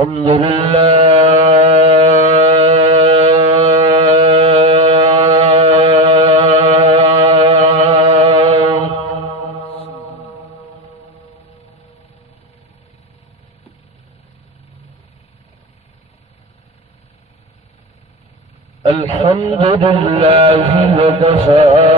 الحمد لله الحمد لله وكفى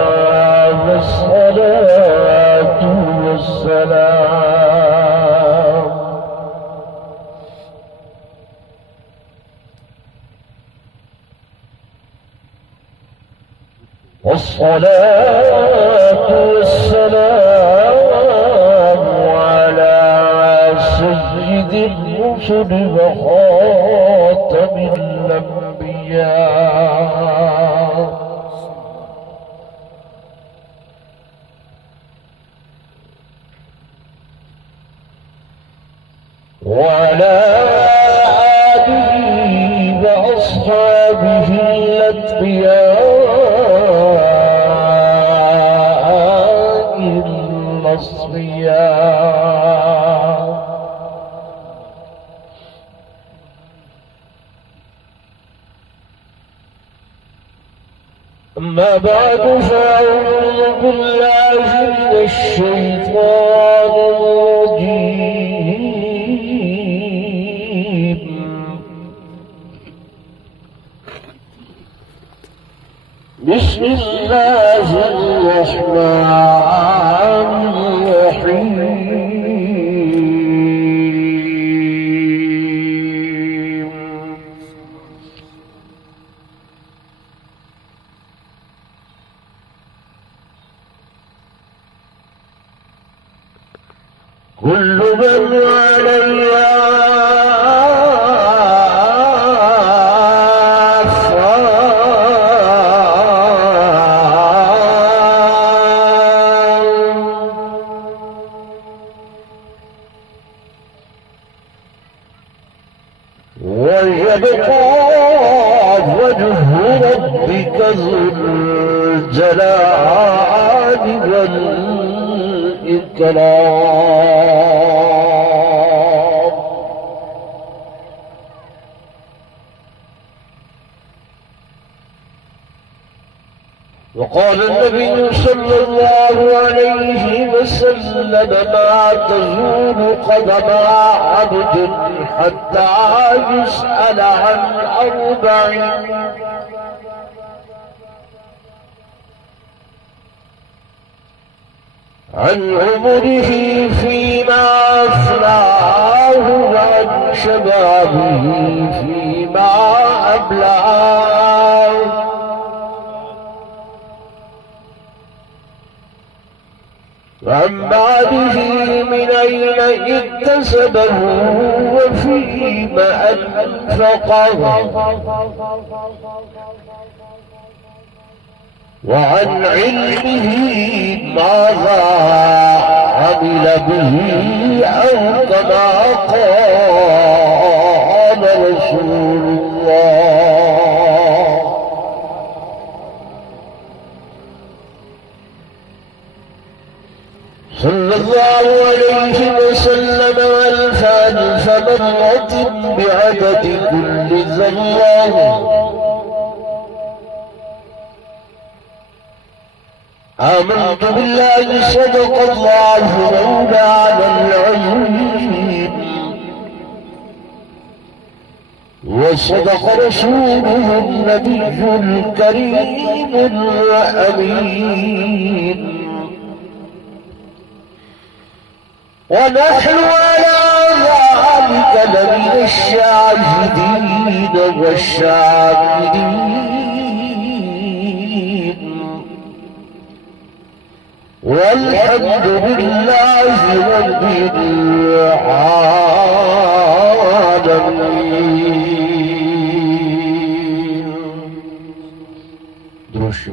والصلاة والسلام على سيد الرسل وخاتم الأنبياء وعلى آله وأصحابه الأتقياء الأصفياء أما بعد فأعوذ بالله من الشيطان الرجيم بسم الله الرحمن الرحيم كل من عليها ويبقى وجه ربك ذو الجلال والإكرام وقال النبي صلى الله عليه وسلم ما تزول قدم عبد حتى يسأل عن أربع عن عمره فيما أفناه وعن شبابه فيما أبلاه وعن بعده من أين اكتسبه وفيما أنفقه وعن علمه ماذا عمل به أو كما قال رسول الله صلى الله عليه وسلم ألف مرة بعدد كل ذرة آمنت بالله صدق الله مولانا العظيم وصدق رسوله النبي الكريم الأمين ونحن على ذلك لمن الشاهدين والشاكرين والحمد لله رب العالمين. درشو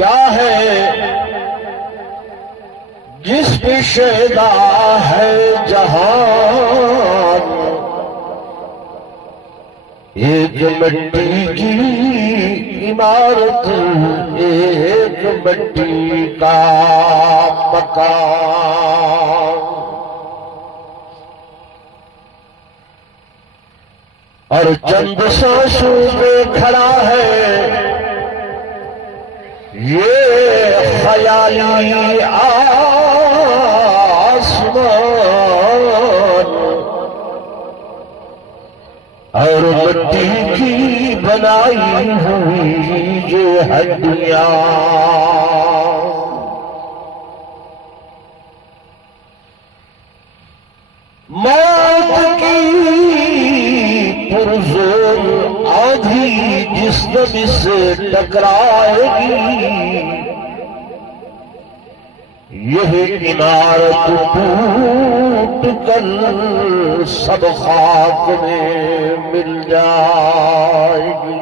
کیا ہے جس پہ شیدا ہے جہان، ایک مٹی کی عمارت ایک مٹی کا مکان، اور چند سانسوں میں کھڑا ہے یہ خیالی آسمان، اور مٹی کی بنائی ہوئی یہ ہے دنیا۔ موت کی پرزور آندھی جس نبی سے ٹکرائے گی، یہ عمارت ٹوٹ کر سب خاک میں مل جائے گی۔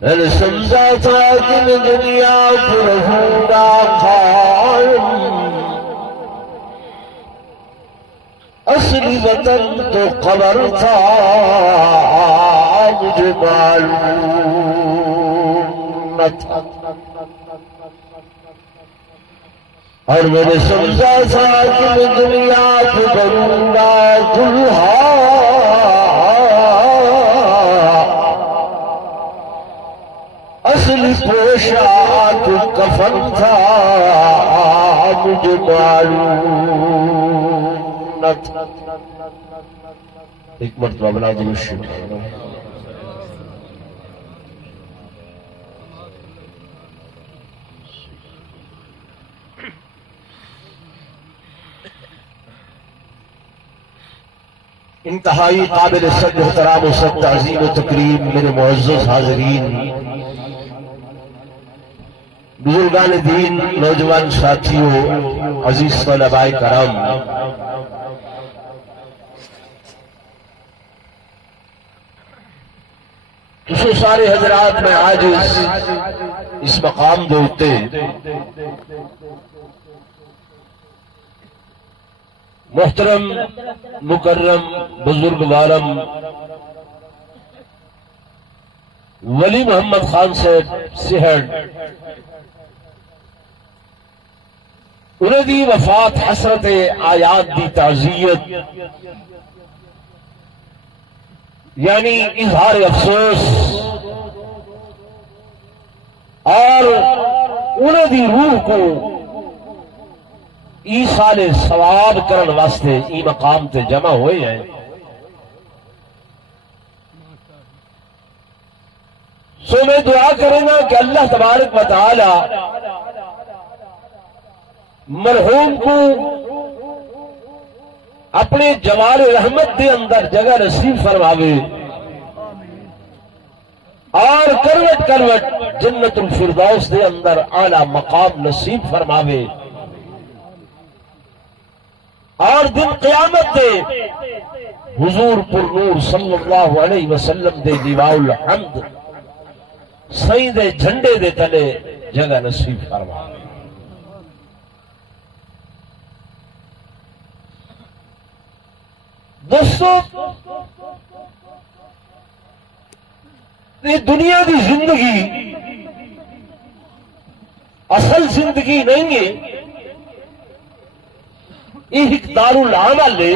میں نے سمجھا تھا کہ میں دنیا کو رہوں گا قائم، اصلی وطن تو قبر تھا مجھے معلوم نہ تھا، اور میں نے سمجھا تھا کہ میں دنیا کو کروں گا دلہا، اصلی پوشاک کفن تھا مجھے معلوم نہ تھا۔ ایک مرتبہ بنا دو شکر۔ انتہائی قابل صد احترام و صد تعظیم و تکریم میرے معزز حاضرین، بزرگان دین، نوجوان ساتھیوں، عزیز طلباء کرام، تو سارے حضرات میں آج اس مقام دوتے محترم مکرم بزرگ وارم ولی محمد خان صاحب سہڑ انہیں دی وفات حسرت آیات دی تعزیت، یعنی اظہار افسوس، اور انہیں دی روح کو ایصال ثواب کرن واسطے ای مقام تے جمع ہوئے ہیں۔ سو میں دعا کریں گا کہ اللہ تبارک و تعالی مرحوم کو اپنے جمال رحمت دے اندر جگہ نصیب فرماوے، اور کروٹ کروٹ جنت الفردوس دے اندر اعلی مقام نصیب فرماوے، اور دن قیامت دے حضور پر نور صلی اللہ علیہ وسلم دے دیواء الحمد سائیں دے جھنڈے دے تلے جگہ نصیب فرماوے۔ دوستو، یہ دنیا دی زندگی اصل زندگی نہیں ہے، یہ ایک دار العمل ہے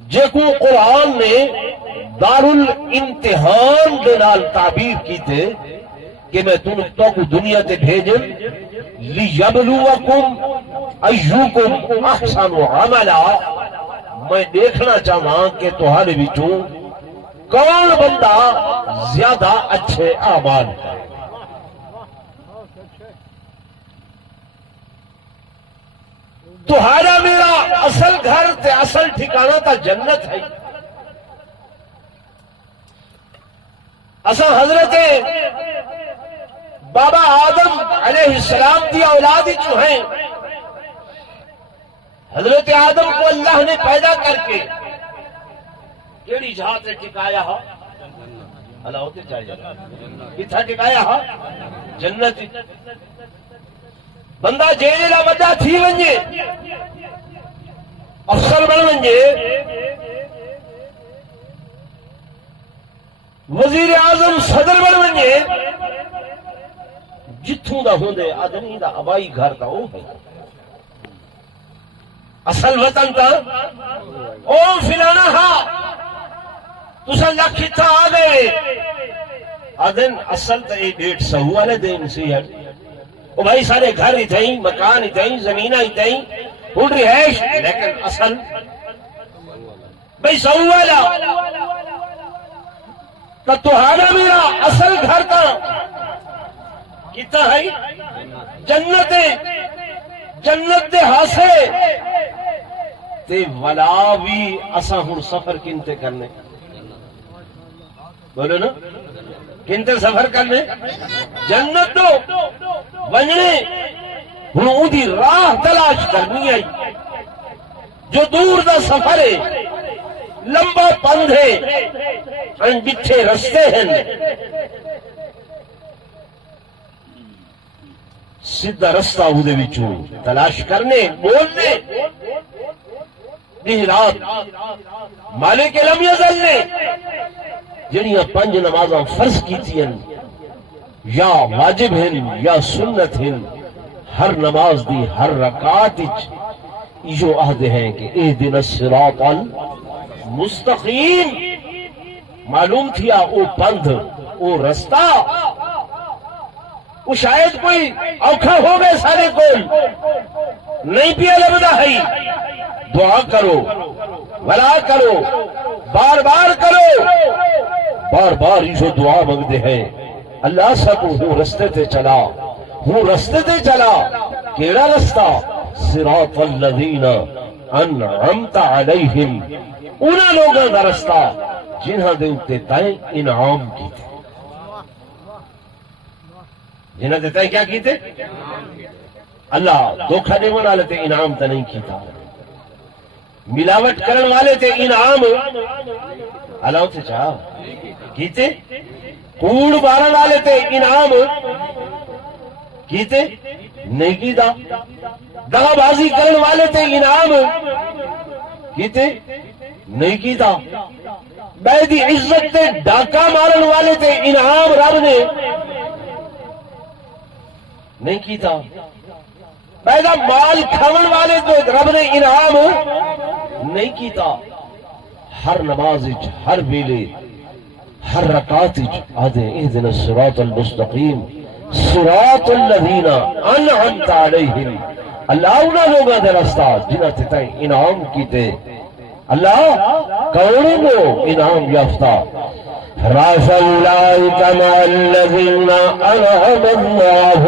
جے کو قرآن نے دار الامتحان دے نال تعبیر کی تھے کہ میں تم تو کو دنیا تے بھیجن لیبلوکم ایوکم احسن عملا، میں دیکھنا چاہاں کہ تمہارے وچوں کون بندہ زیادہ اچھے اعمال کرے۔ تمہارا میرا اصل گھر تے اصل ٹھکانہ تا جنت ہے۔ اصل حضرت بابا آدم علیہ السلام دی اولاد جو ہیں، حضرت آدم کو اللہ نے پیدا کر کے کیڑی جہاں سے ٹھکایا ہو؟ اللہ ہوتے چاہیے کتھا ٹکایا ہا جنت بندہ جیڑا وڈا تھی ونجے افسر بن ونجے وزیر اعظم صدر بن ونجے جتھوں دا ہوندے آدمی دا آبائی گھر دا او ہے اصل وطن تا او فلانا ہا تسا لکھ تھا آ گئے آدن اصل تا اے 150 والے دن سی ہے او بھائی سارے گھر ہی تھیں مکان ہی تھیں زمینہ ہی تھیں پھول رہائش لیکن اصل بھائی 100 والا تا تہاڈا میرا اصل گھر تا کتا ہے جنت دے ہاسے تے ولا بھی اساں ہن سفر کینتے کرنے بولو نا کینتے سفر کرنے جنت تو ونجنے ہن اودی راہ تلاش کرنی ہے جو دور دا سفر ہے لمبا پندھ ہے ان بٹھے رستے ہیں سیدھا رستہ اودے وچوں تلاش کرنے بولنے دن رات مالک لم یزل نے جڑیاں 5 نمازاں فرض کیتیاں یا واجب ہیں یا سنت ہیں ہر نماز دی ہر رکعت وچ یہ عہد ہے کہ اہدنا الصراط المستقیم معلوم تھیا او پندھ او رستہ وہ شاید کوئی اوکھا ہو گئے سارے کول نہیں پیا لبدا ہے دعا کرو ولا کرو بار بار کرو بار بار یہ دعا مانگتے ہیں اللہ سب ہوں رستے تے چلا ہوں رستے تے چلا کیڑا رستہ صراط الذین انعمت علیہم انہاں لوگاں دا رستہ جنہاں دے اوتے تائیں انعام کیتے جنہاں دے تائیں کیا کیتے اللہ دھوکھا دیون والے تے انعام تے نہیں کیتا ملاوٹ کرن والے تے انعام اللہ تے چاہ کیتے کوڑ بارن والے تے انعام کیتے نہیں کیتا دغا بازی کرن والے تے انعام کیتے نہیں کیتا بے دی عزت تے ڈاکہ مارن والے تے انعام رب نے نہیں کیتا پیدا مال کھاون والے تو رب نے انعام نہیں کیتا ہر نماز وچ ہر ویلے ہر رکعت وچ آدھے اہدنا الصراط المستقیم صراط الذین انعمت علیہم اللہ انہاں لوگاں دے رستہ جنہاں تے تائیں انعام کیتے اللہ کون کو انعام یافتہ راس اولئک مع الذین انعم اللہ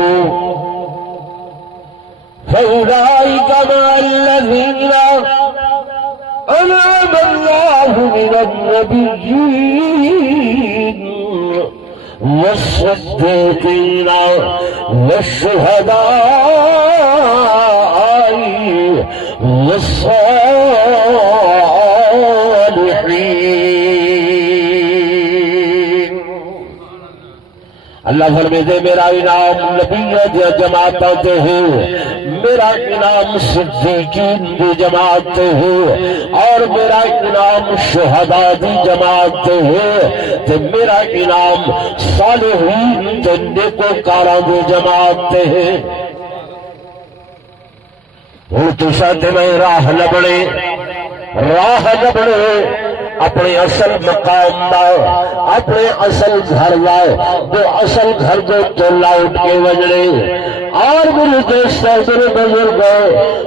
فأولئك مع الذين أنعم الله من النبيين والصديقين والشهداء والصالحين اللہ فرمے دے میرا انعام نبیت یا جماعت ہے میرا انعام صدیقین دی جماعت ہے اور میرا انعام شہداء دی جماعت ہے تے میرا انعام صالحین تے نیکوکاراں دی جماعت ہے ہن تساں تے میں راہ لبنے اپنے اصل مقام دا اپنے اصل گھر لائے جو اصل گھر جو تو لوٹ کے وجڑے اور میرے دوست میرے بزرگ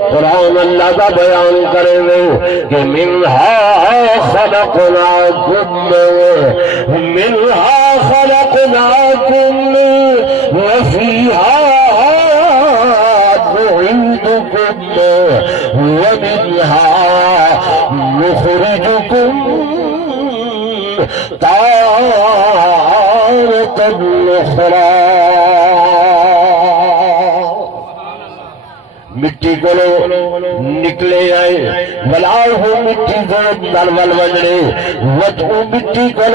قرآن اللہ کا بیان کرے گے کہ منہا خلقناکم وفیہا نعیدکم ومنہا نخرجکم تارة أخرى مٹی کو نکلے آئے ولال ہو مٹی کو اندر ول وجنے وطو مٹی کو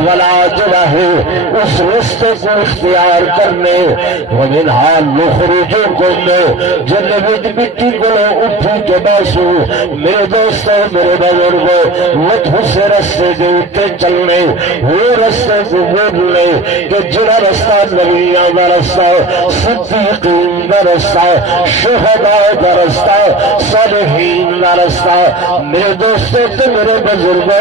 ولا جڑا ہے اس رستے کو اختیار کرنے ومنہا نخرجکم جنبت مٹی کو اٹھی کے باسو میرے دوستوں میرے بزرگوں وطو سے رستے دے اٹھے چلنے وہ رستے کو بولنے کہ جڑا رستہ نبیاں دا رستہ صدیقین دا رستہ شہداء دا رستہ صالحین دا رستہ میرے دوستوں تے میرے بزرگوں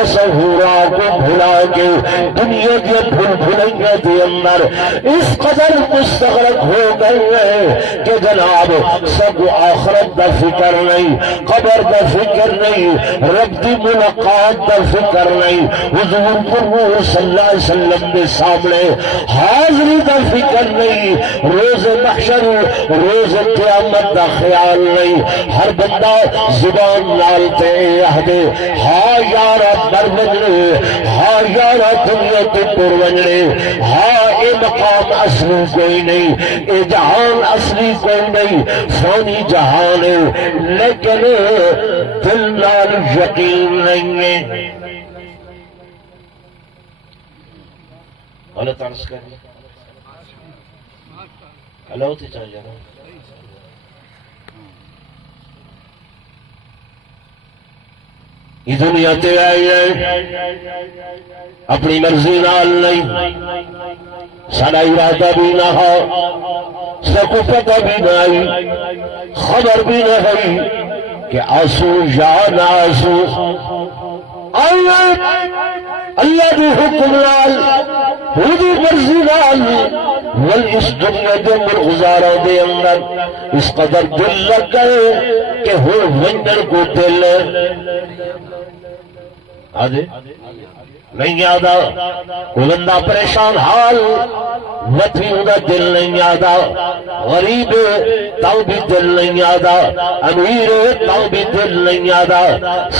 اسہورا کو بھلا کے دنیا کے بھول بھلائیاں دے اندر اس قدر مستغرق ہو گئے ہیں کہ جناب سب آخرت دا فکر نہیں قبر دا فکر نہیں رب دی ملاقات دا فکر نہیں حضور صلی اللہ علیہ وسلم کے سامنے حاضری دا فکر نہیں روز محشر روز قیامت دا خیال نہیں ہر بندہ زبان نالتے اہدے ہاں یارا در وجنے ہاں یارا دنیا تو پر وجنے ہاں اے مقام اصلی کوئی نہیں اے جہان اصلی کوئی نہیں فانی جہان ہے لیکن دل نال یقین نہیں ہے اللہ تعالیٰ سے کہنے اللہ ہوتے چاہ جانا یہ دنیا تے آئی ہے اپنی مرضی نال نہیں سارا ارادہ بھی نہ ہو سکو پتہ بھی نہ آئی خبر بھی نہ ہوئی کہ آسو یا نہ آسو اللہ دی حکم نال خودی مرضی نال ول اس دنیا دے اندر گزارا دے اندر اس قدر دل لگ گئے کہ ہو ونڈر کو دل آدھے نہیں یادا کوئی بندہ پریشان حال وطی ہوگا دل نہیں یادا غریب تاؤ بھی دل نہیں یادا امیر تاؤ بھی دل نہیں یادا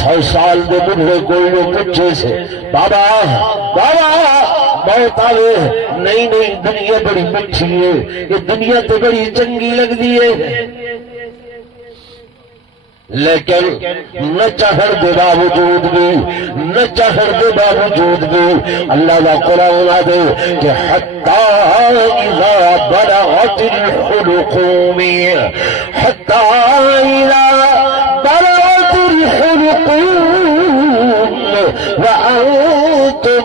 100 سال دے بڑھے کوئی لوگ بچے سے بابا موت آوے نہیں دنیا بڑی مٹھی ہے یہ دنیا تو بڑی چنگی لگ دی ہے لیکن نہ چاہر دے باوجود بھی اللہ دا قرآن دے کہ حتی اذا بلغت الحلقوم وأنتم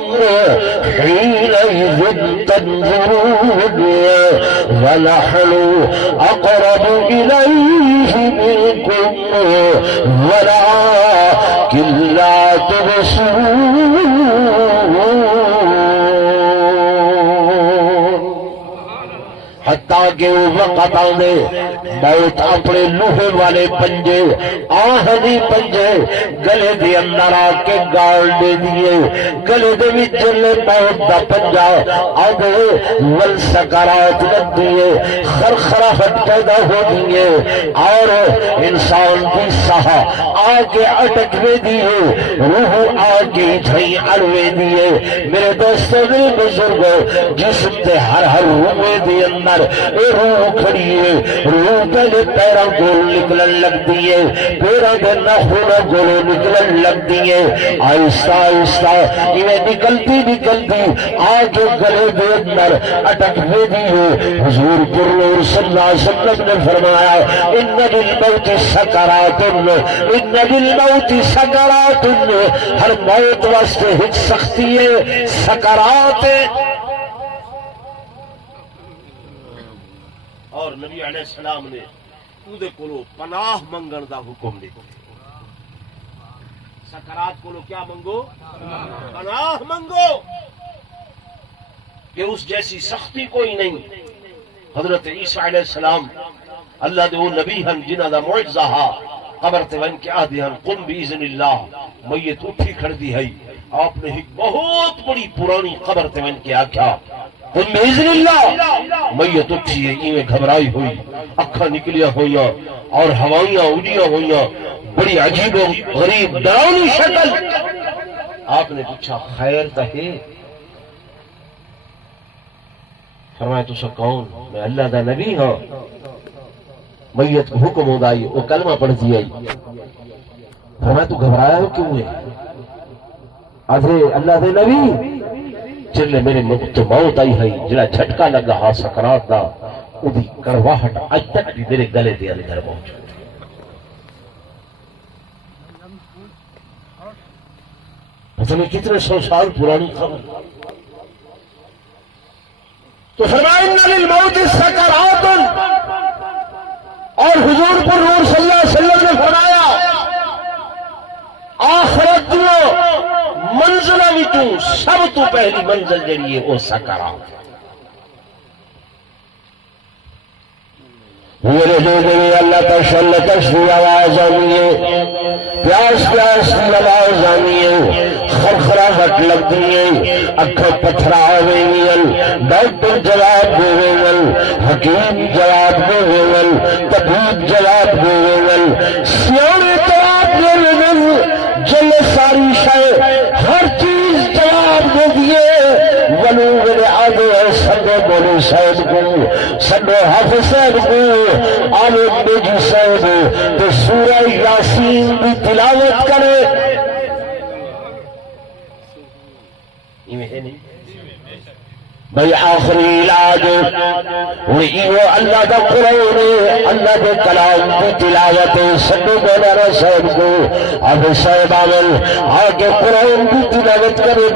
حينئذ تنظرون ونحن أقرب إليه منكم ولكن لا تبصرون حتیٰ کہ وہ وقت آنے موت اپنے لوہے والے پنجے آہنی پنجے گلے دے اندر آ کے گال دے دیے گلے دے بھی چلے موت دا پنجا آدھے ول سکرات لگ دیے خرخراہٹ پیدا ہو دیے اور انسان کی سہا آ کے اٹکوے دیے روح آ کے جھئی اڑوے دیے میرے دوستوں میرے بزرگوں جسم تے ہر روحے دے اندر اے روح کھڑی ہے روح پہلے پیروں گول نکلن لگ دیئے پیروں کے نخونوں گولوں نکلن لگ دیئے آہستہ آہستہ انہیں نکلتی آگے گلے دے اندر اٹک دے دیئے حضور پرنور صلی اللہ علیہ وسلم نے فرمایا ان للموت سکرات ان للموت سکرات ہر موت واسطے ہچ سختی ہے سکرات اور نبی علیہ السلام نے اودے کولو پناہ منگن دا حکم دیتا سکرات کولو کیا منگو پناہ منگو کہ اس جیسی سختی کوئی نہیں حضرت عیسیٰ علیہ السلام اللہ دے وہ نبی ہن جنہ دا معجزہ ہا قبر تے ون کے آدھی ہن قم بیزن اللہ میت اٹھی کھڑ دی ہے آپ نے ایک بہت بڑی پرانی قبر تے ون کے آکھا قم بیزن اللہ میت اٹھی ہے ایویں گھبرائی ہوئی اکھا نکلیا ہوئی اور ہوائیاں اڑیاں ہوئی بڑی عجیب و غریب ڈراؤنی شکل آپ نے پوچھا خیر تہے فرمایا تو سا کون میں اللہ دا نبی ہوں میت کو حکم ہوتا ہے وہ کلمہ پڑھتی آئی. فرمایا تو گھبرایا ہو کیوں ہے؟ آدھے اللہ دے نبی جلے میرے تو موت آئی ہے جڑا جھٹکا لگا ہا سکرات دا اودی کرواہٹ اج تک بھی میرے گلے دے اندر موجود. پتہ نہیں کتنے سو سال پرانی خبر. تو فرمایا ان للموت سکرات، اور حضور پر نور صلی اللہ علیہ وسلم نے فرمایا آخرت جو منزل وچوں سب تو پہلی منزل جڑی ہے وہ سکرات. میرے دل اللہ تشل تشری آواز آنی ہے، پیاس پیاس کی آواز آنی ہے، خرخراہٹ لگتی ہے، اکھیں پتھرا ہوئیں، ڈاکٹر جواب دے، حکیم جواب دے، طبیب جواب دے، سیانے جواب دے، جل ساری شے ہر چیز جواب دے دیے. ولو میرے آگے سڈے بولے صاحب کو، سڈے حافظ صاحب کو، عالم بیجی صاحب تو سورہ یاسین کی تلاوت کرے. بھئی آخری علاج وہ اللہ کا قرآن، اللہ کے کلام کی تلاوت. سڈے مولانا صاحب کو اب صاحب عامل آگے قرآن کی تلاوت کریں،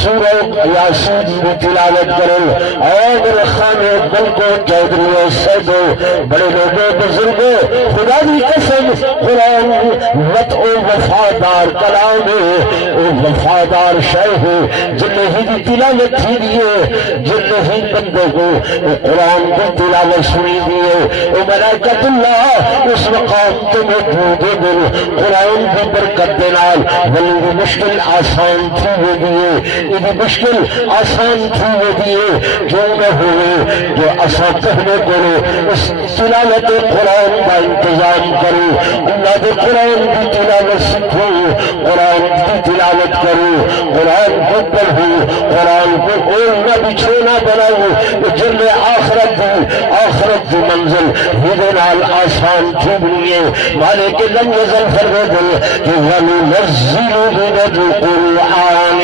سورہ یاسین کی تلاوت کریں. اور میرے خانے دل کو چودھری صاحب بڑے لوگوں بزرگوں، خدا کی قسم قرآن وط و وفادار کلام ہے، وہ وفادار شے ہے جن ہی تلاوت تھی دیے، جن ہی بندے کو قرآن کی تلاوت سنی دیے. وہ ملائکۃ اللہ اس مقام تو موجود دل قرآن کی برکت دے نال ولی مشکل آسان تھی وہ دیے، یہ مشکل آسان تھی وہ دیے. کیوں نہ ہوئے جو اسا کہنے کرو اس تلاوت قرآن کا انتظام کرو، اللہ کے قرآن کی تلاوت سیکھو، قرآن کی تلاوت کرو، قرآن کو پڑھو، قرآن کو نہ بچھونا بناؤ. جل آخرت کی منزل یہ نال آسان تھی بنیے. مالک لم یزل فرمودل کہ وَنُنَزِّلُ مِنَ الْقُرْآنِ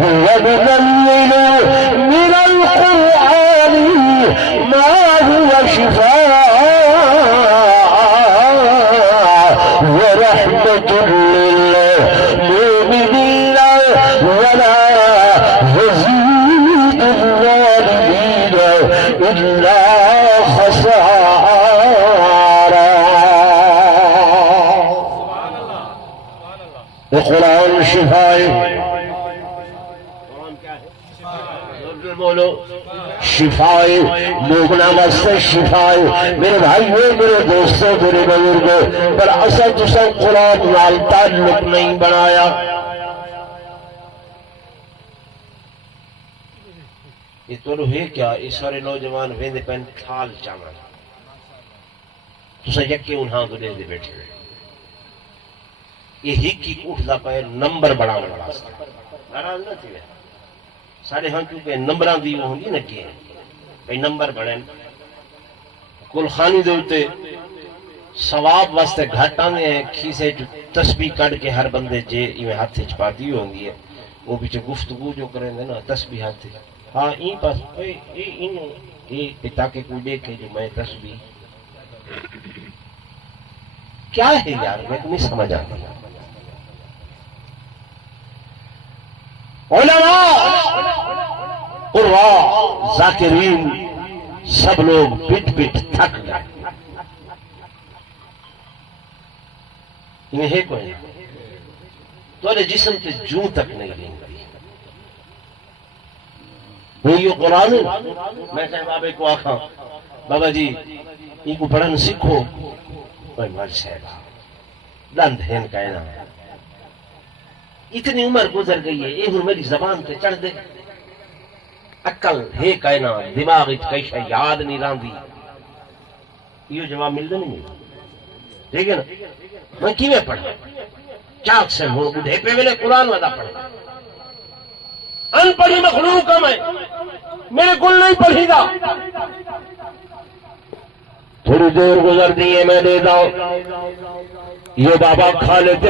وَنُنَزِّلُ مِنَ الْقُرْآنِ مَا هُوَ شِفَاءٌ وَرَحْمَةٌ لِّلْمُؤْمِنِينَ وَلَا يَزِيدُ الظَّالِمِينَ إِلَّا خَسَارًا. قرآن شفائے، بولو شفائے، مومنا واسطے شفائے. میرے بھائیوں، میرے دوستوں، میرے بزرگوں، پر اصل تسا قرآن نال تعلق نہیں بنایا. یہ تو ہے کیا یہ سارے نوجوان ویندے پین تھال چاول تسا یکے انہاں تو دے بیٹھے ہوئے. یہ ہی اٹھتا پہ نمبر بڑھانے واسطے. ناراض نہ تھی سارے ہاں کیونکہ نمبراں دی وہ ہوندی نا کہ بھئی نمبر بڑھن کل خانی دے اوتے ثواب واسطے گھٹ آنے ہیں. کھیسے جو تسبیح کٹ کے ہر بندے جے ایویں ہاتھ وچ پاتی ہوندی ہے، وہ پیچھے گفتگو جو کریں گے نا تسبیح ہاتھ ہاں این پاس یہ پتا کے کوئی دیکھے جو میں تسبیح کیا ہے یار میں نہیں سمجھ آتا. علماء قراء ذاکرین سب لوگ پٹ پٹ تھک گئے. انہیں ہے کوئی تو جسم سے جوں تک نہیں لیں گی. یہ قرآن میں کہا بابے کو آخا بابا جی یہ کو پڑھن سیکھو. کوئی مر صاحب دند ہے کہنا اتنی عمر گزر گئی ہے یہ میری زبان تے چڑھ دے. عقل ہے کہنا دماغ کئی شے یاد نہیں رہندی. یہ جواب ملتا نہیں ملتا. ٹھیک ہے نا. میں کیویں پڑھا چاک سے ہوں بڈھے پہ میں قرآن والا پڑھا. ان پڑھی مخلوق میں میرے کل نہیں پڑھی گا. تھوڑی دیر گزر دی ہے میں دیتا ہوں، یہ بابا کھا لیتے